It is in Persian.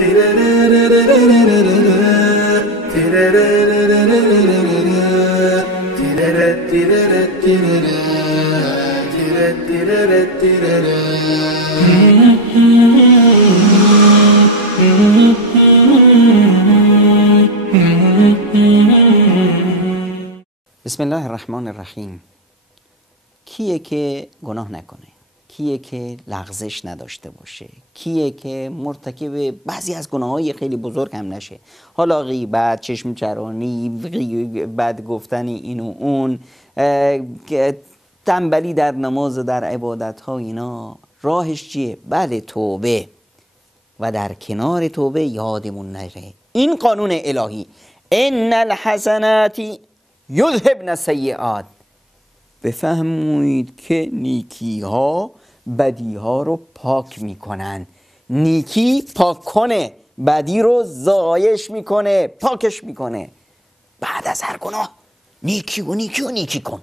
بسم الله الرحمن الرحیم. کیه که گناه نکنه؟ کیه که لغزش نداشته باشه؟ کیه که مرتکب بعضی از گناههای خیلی بزرگ هم نشه؟ حالا غیبت، چشم چرانی، بد گفتن این و اون، تنبلی در نماز و در عبادت ها، اینا راهش چیه؟ بله، توبه. و در کنار توبه یادمون نره این قانون الهی، ان الحسنات یذهبن السیئات. بفهمید که نیکی ها بدی ها رو پاک میکنن. نیکی پاک کنه، بدی رو زایش میکنه، پاکش میکنه. بعد از هر گناه نیکی و نیکی و نیکی کن.